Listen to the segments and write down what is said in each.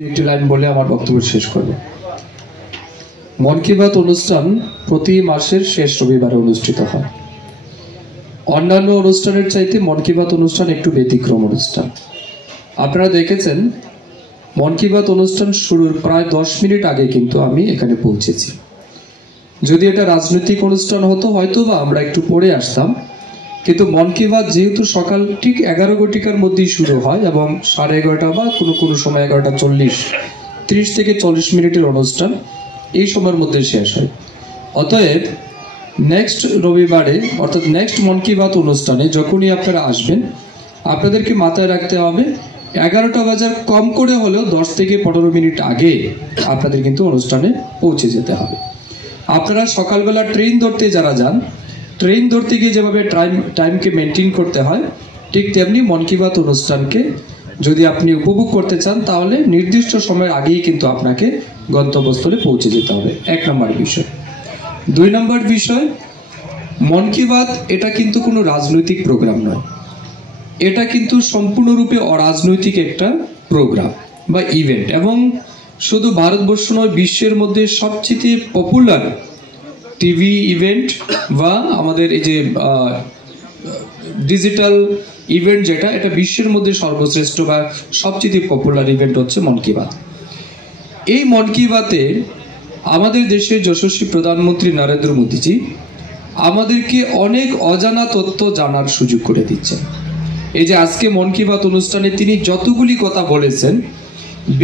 একটি লাইন বলে আমার বক্তব্য শেষ করব। মন কি বাত অনুষ্ঠান প্রতি মাসের শেষ রবিবারে অনুষ্ঠিত হয়। অন্যান্য অনুষ্ঠানের চাইতে মন কি বাত অনুষ্ঠান একটু ব্যতিক্রম অনুষ্ঠান। আপনারা দেখেছেন মন কি বাত অনুষ্ঠান শুরুর প্রায় 10 মিনিট আগে কিন্তু আমি এখানে পৌঁছেছি। যদি এটা রাজনৈতিক অনুষ্ঠান হতো হয়তো বা আমরা একটু পরে আসতাম, কিন্তু মন কি বাত যেহেতু সকাল ঠিক 11 ঘটিকার মধ্যেই শুরু হয় এবং 11:30 বা কোনো সময় 11:40, 30 থেকে 40 মিনিটের অনুষ্ঠান এই সময়ের মধ্যে শেষ হয়। অতএব নেক্সট রবিবারে অর্থাৎ নেক্সট মন কি বাত অনুষ্ঠানে যখনই আপনারা আসবেন আপনাদেরকে মাথায় রাখতে হবে 11টা বাজার কম করে হলেও 10 থেকে 15 মিনিট আগে আপনাদের কিন্তু অনুষ্ঠানে পৌঁছে যেতে হবে। আপনারা সকালবেলা ট্রেন ধরতে যারা যান, ট্রেন ধরতে গিয়ে যেভাবে টাইমকে মেনটেন করতে হয় ঠিক তেমনি মন কি বাত অনুষ্ঠানকে যদি আপনি উপভোগ করতে চান তাহলে নির্দিষ্ট সময়ের আগেই কিন্তু আপনাকে গন্তব্যস্থলে পৌঁছে যেতে হবে। 1 নম্বর বিষয়। 2 নম্বর বিষয়, মন কি বাত এটা কিন্তু কোনো রাজনৈতিক প্রোগ্রাম নয়, এটা কিন্তু সম্পূর্ণরূপে অরাজনৈতিক একটা প্রোগ্রাম বা ইভেন্ট, এবং শুধু ভারতবর্ষ নয় বিশ্বের মধ্যে সবচেয়ে পপুলার টিভি ইভেন্ট বা আমাদের এই যে ডিজিটাল ইভেন্ট যেটা, এটা বিশ্বের মধ্যে সর্বশ্রেষ্ঠ বা সবচেয়ে পপুলার ইভেন্ট হচ্ছে মন কি বাত। এই মন কি বাতে আমাদের দেশের যশস্বী প্রধানমন্ত্রী নরেন্দ্র মোদীজি আমাদেরকে অনেক অজানা তথ্য জানার সুযোগ করে দিচ্ছেন। এই যে আজকে মন কি বাত অনুষ্ঠানে তিনি যতগুলি কথা বলেছেন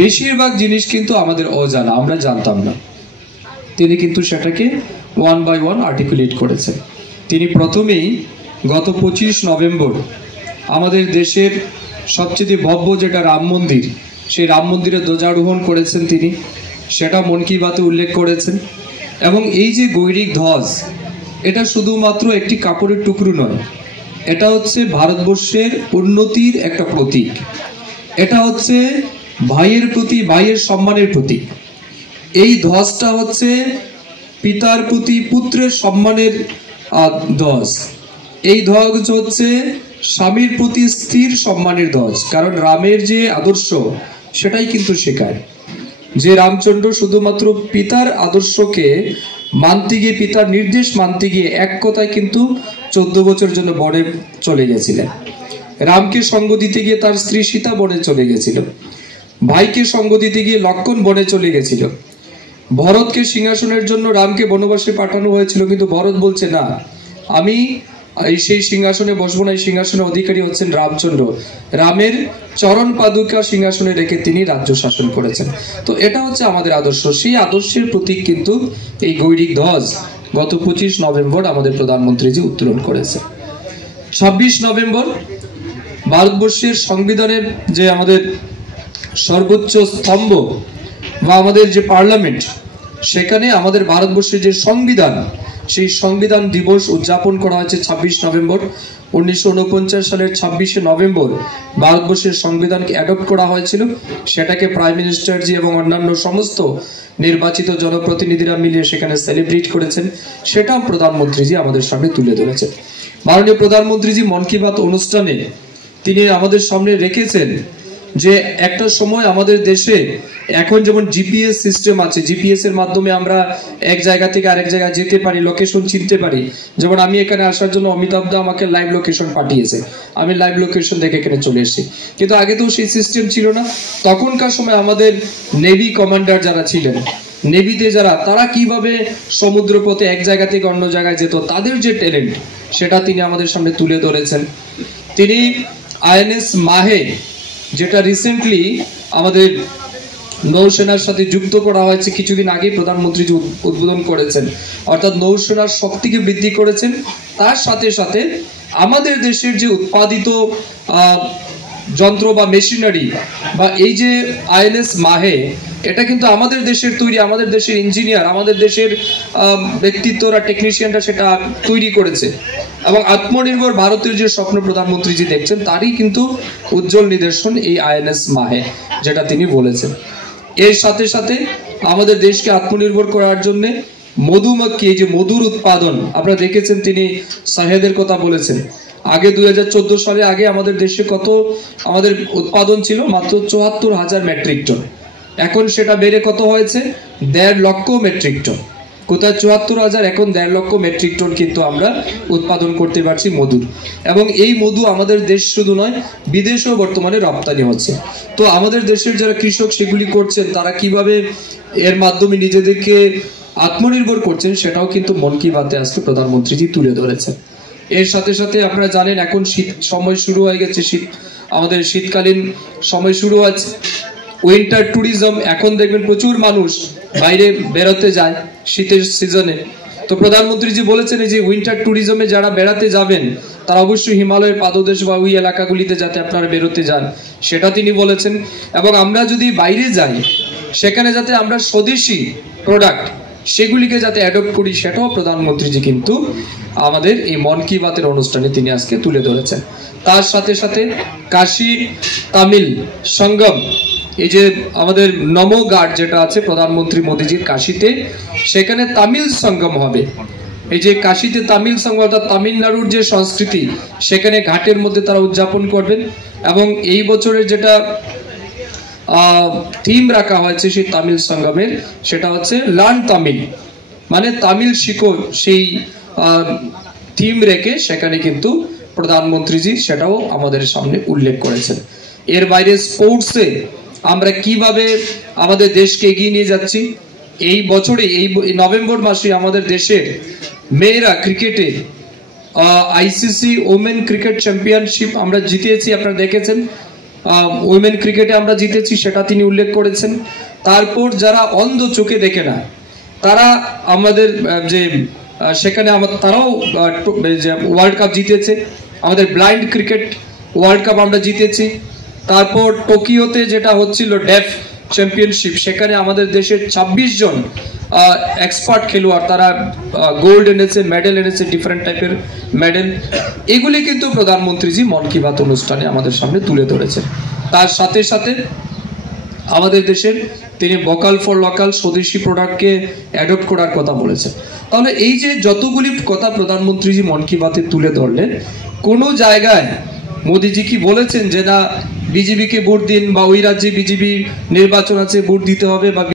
বেশিরভাগ জিনিস কিন্তু আমাদের অজানা, আমরা জানতাম না। তিনি কিন্তু সেটাকে 1 by 1 আর্টিকুলেট করেছেন। তিনি প্রথমেই গত 25 নভেম্বর আমাদের দেশের সবচেয়ে ভব্য যেটা রাম মন্দির, সেই রাম মন্দিরে ধ্বজারোহণ করেছেন তিনি, সেটা মন কি বাতে উল্লেখ করেছেন। এবং এই যে গৈরিক ধ্বজ, এটা শুধুমাত্র একটি কাপড়ের টুকরো নয়, এটা হচ্ছে ভারতবর্ষের উন্নতির একটা প্রতীক। এটা হচ্ছে ভাইয়ের প্রতি ভাইয়ের সম্মানের প্রতীক। এই ধ্বজটা হচ্ছে পিতার প্রতি পুত্রের সম্মানের ধ্বজ। এই ধ্বজ হচ্ছে স্বামীর প্রতি স্ত্রীর সম্মানের ধ্বজ, কারণ রামের যে আদর্শ সেটাই কিন্তু শেখায় যে রামচন্দ্র শুধুমাত্র পিতার আদর্শকে মানতে গিয়ে, পিতার নির্দেশ মানতে গিয়ে এক কথায় কিন্তু 14 বছর জন্য বনে চলে গেছিলেন। রামকে সঙ্গ দিতে গিয়ে তার স্ত্রী সীতা বনে চলে গেছিল, ভাইকে সঙ্গ দিতে গিয়ে লক্ষ্মণ বনে চলে গেছিল, ভরতকে সিংহাসনের জন্য রামকে বনবাসে পাঠানো হয়েছিল, কিন্তু ভরত বলছে না, আমি সেই সিংহাসনে বসবো না, এই সিংহাসনের অধিকারী হচ্ছেন রামচন্দ্র। রামের চরণ পাদুকা সিংহাসনে রেখে তিনি রাজ্য শাসন করেছেন। তো এটা হচ্ছে আমাদের আদর্শ। সেই আদর্শের প্রতীক কিন্তু এই গৈরিক ধ্বজ গত 25 নভেম্বর আমাদের প্রধানমন্ত্রীজি উত্তোলন করেছে। 26 নভেম্বর ভারতবর্ষের সংবিধানের যে আমাদের সর্বোচ্চ স্তম্ভ বা আমাদের যে পার্লামেন্ট, সেখানে আমাদের ভারতবর্ষের যে সংবিধান, সেই সংবিধান দিবস উদযাপন করা হয়েছে 26 নভেম্বর। 1949 সালের 26শে নভেম্বর ভারতবর্ষের সংবিধানকে অ্যাডপ্ট করা হয়েছিল। সেটাকে প্রাইম মিনিস্টারজি এবং অন্যান্য সমস্ত নির্বাচিত জনপ্রতিনিধিরা মিলিয়ে সেখানে সেলিব্রেট করেছেন। সেটাও প্রধানমন্ত্রীজি আমাদের সামনে তুলে ধরেছেন। মাননীয় প্রধানমন্ত্রীজি মন কি বাত অনুষ্ঠানে তিনি আমাদের সামনে রেখেছেন যে একটা সময় আমাদের দেশে এখন যেমন জিপিএস সিস্টেম আছে, জিপিএস এর মাধ্যমে আমরা এক জায়গা থেকে আরেক জায়গায় যেতে পারি, লোকেশন চিনতে পারি। যেমন আমি এখানে আসার জন্য অমিতাভ দা আমাকে লাইভ লোকেশন পাঠিয়েছে, আমি লাইভ লোকেশন দেখে এখানে চলে এসেছি। কিন্তু আগে তো সেই সিস্টেম ছিল না। তখনকার সময় আমাদের নেভি কমান্ডার যারা ছিলেন, নেভিতে যারা, তারা কিভাবে সমুদ্রপথে এক জায়গা থেকে অন্য জায়গায় যেত, তাদের যে ট্যালেন্ট সেটা তিনি আমাদের সামনে তুলে ধরেছেন। তিনি আইএনএস মাহে, যেটা রিসেন্টলি আমাদের নৌসেনার সাথে যুক্ত করা হয়েছে, কিছুদিন আগে প্রধানমন্ত্রী উদ্বোধন করেছেন, অর্থাৎ নৌসেনার শক্তিকে বৃদ্ধি করেছেন। তার সাথে সাথে আমাদের দেশের যে উৎপাদিত যন্ত্র বা মেশিনারি বা এই যে আইএনএস মাহে, এটা কিন্তু আমাদের দেশের তৈরি, আমাদের দেশের ইঞ্জিনিয়ার, আমাদের দেশের ব্যক্তিত্বরা, টেকনিশিয়ানরা সেটা তৈরি করেছে। এবং আত্মনির্ভর ভারতের যে স্বপ্ন প্রধানমন্ত্রীজি দেখছেন, তারই কিন্তু উজ্জ্বল নিদর্শন এই আইএনএস মাহে, যেটা তিনি বলেছেন। এর সাথে সাথে আমাদের দেশকে আত্মনির্ভর করার জন্য মধুমাখি, এই যে মধুর উৎপাদন, আপনারা দেখেছেন তিনি শাহেদের কথা বলেছেন। আগে 2014 সালে আগে আমাদের দেশে কত আমাদের উৎপাদন ছিল? মাত্র 74,000 মেট্রিক টন। এখন সেটা বেড়ে কত হয়েছে, 1.5 লক্ষ মেট্রিক টন। কোথায় 74,000, এখন 1.5 লক্ষ মেট্রিক টন কিন্তু আমরা উৎপাদন করতে পারছি মধুর। এবং এই মধু আমাদের দেশ শুধু নয়, বিদেশেও বর্তমানে রপ্তানি হচ্ছে। তো আমাদের দেশের যারা কৃষক সেগুলি করছেন, তারা কিভাবে এর মাধ্যমে নিজেদেরকে আত্মনির্ভর করছেন, সেটাও কিন্তু মন কি বাতে আজকে প্রধানমন্ত্রীজি তুলে ধরেছেন। এর সাথে সাথে আপনারা জানেন এখন শীত সময় শুরু হয়ে গেছে, আমাদের শীতকালীন সময় শুরু আছে, উইন্টার ট্যুরিজম। এখন দেখবেন প্রচুর মানুষ বাইরে বেরোতে যায় শীতের সিজনে। তো প্রধানমন্ত্রীজি বলেছেন যে উইন্টার ট্যুরিজমে যারা বেড়াতে যাবেন তারা অবশ্যই হিমালয়ের পাদদেশ বা ওই এলাকাগুলিতে যাতে আপনারা বেরোতে যান, সেটা তিনি বলেছেন। এবং আমরা যদি বাইরে যাই সেখানে যাতে আমরা স্বদেশি প্রোডাক্ট সেগুলিকে যাতে অ্যাডপ্ট করি, সেটাও প্রধানমন্ত্রীজি কিন্তু আমাদের এই মন কি বাতের অনুষ্ঠানে তিনি আজকে তুলে ধরেছেন। তার সাথে সাথে কাশী তামিল সঙ্গম, এই যে আমাদের নমো ঘাট যেটা আছে প্রধানমন্ত্রী মোদীজির কাশীতে, সেখানে তামিল সঙ্গম হবে। এই যে কাশীতে তামিল সঙ্গম, অর্থাৎ তামিলনাড়ুর যে সংস্কৃতি সেখানে ঘাটের মধ্যে তারা উদযাপন করবেন। এবং এই বছরের যেটা থিম রাখা হয়েছে সেই তামিল সঙ্গমের, সেটা হচ্ছে লার্ন তামিল, মানে তামিল শিখো, সেই থিম রেখে সেখানে কিন্তু প্রধানমন্ত্রীজি সেটাও আমাদের সামনে উল্লেখ করেছেন। এর বাইরে স্পোর্টসে আমরা কিভাবে আমাদের দেশকে এগিয়ে নিয়ে যাচ্ছি। এই বছরে এই নভেম্বর মাসে আমাদের দেশের মেয়েরা ক্রিকেটে আইসিসি ওমেন ক্রিকেট চ্যাম্পিয়নশিপ আমরা জিতেছি, আপনারা দেখেছেন। উইমেন ক্রিকেটে আমরা জিতেছি, সেটা তিনি উল্লেখ করেছেন। তারপর যারা অন্ধ চোখে দেখে না, তারা আমাদের যে সেখানে তারাও ওয়ার্ল্ড কাপ জিতেছে। আমাদের ব্লাইন্ড ক্রিকেট ওয়ার্ল্ড কাপ আমরা জিতেছি। তারপর টোকিওতে যেটা হচ্ছিল ডেফ চ্যাম্পিয়নশিপ, সেখানে আমাদের দেশের 26 জন এক্সপার্ট খেলোয়াড় তারা গোল্ড এনেছে, মেডেল এনেছে, ডিফারেন্ট টাইপের মেডেল। এগুলি কিন্তু প্রধানমন্ত্রীজি মন কি বাত অনুষ্ঠানে আমাদের সামনে তুলে ধরেছেন। তার সাথে সাথে আমাদের দেশের তিনি ভোকাল ফর লোকাল, স্বদেশি প্রোডাক্টকে অ্যাডপ্ট করার কথা বলেছেন। তাহলে এই যে যতগুলি কথা প্রধানমন্ত্রীজি মন কি বাতে তুলে ধরলেন, কোনো জায়গায় মোদীজি কি বলেছেন যে না বিজেপিকে ভোট দিন, বা ওই রাজ্যে বিজেপি নির্বাচন আছে ভোট দিতে হবে, বা